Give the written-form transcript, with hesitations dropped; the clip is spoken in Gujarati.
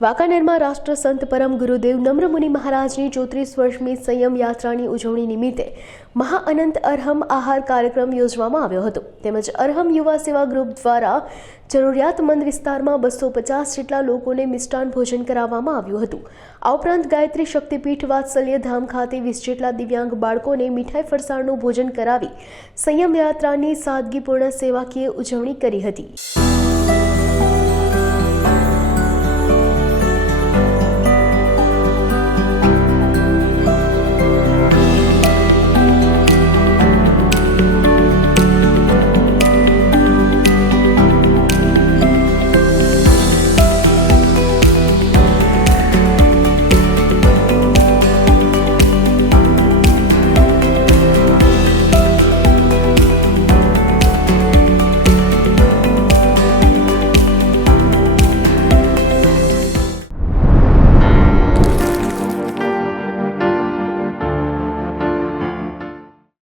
વાંકાનેરમાં રાષ્ટ્રસંત પરમ ગુરુદેવ નમ્રમુનિ મહારાજની 34 વર્ષમી સંયમ યાત્રાની ઉજવણી નિમિત્તે મહાઅનંત અરહમ આહાર કાર્યક્રમ યોજવામાં આવ્યો હતો તેમજ અરહમ યુવા સેવા ગ્રુપ દ્વારા જરૂરિયાતમંદ વિસ્તારમાં 250 જેટલા લોકોને મિષ્ટાન ભોજન કરાવવામાં આવ્યું હતું। આ ઉપરાંત ગાયત્રી શક્તિપીઠ વાત્સલ્ય ધામ ખાતે 20 જેટલા દિવ્યાંગ બાળકોને મીઠાઈ ફરસાણનું ભોજન કરાવી સંયમ યાત્રાની સાદગીપૂર્ણ સેવાકીય ઉજવણી કરી હતી।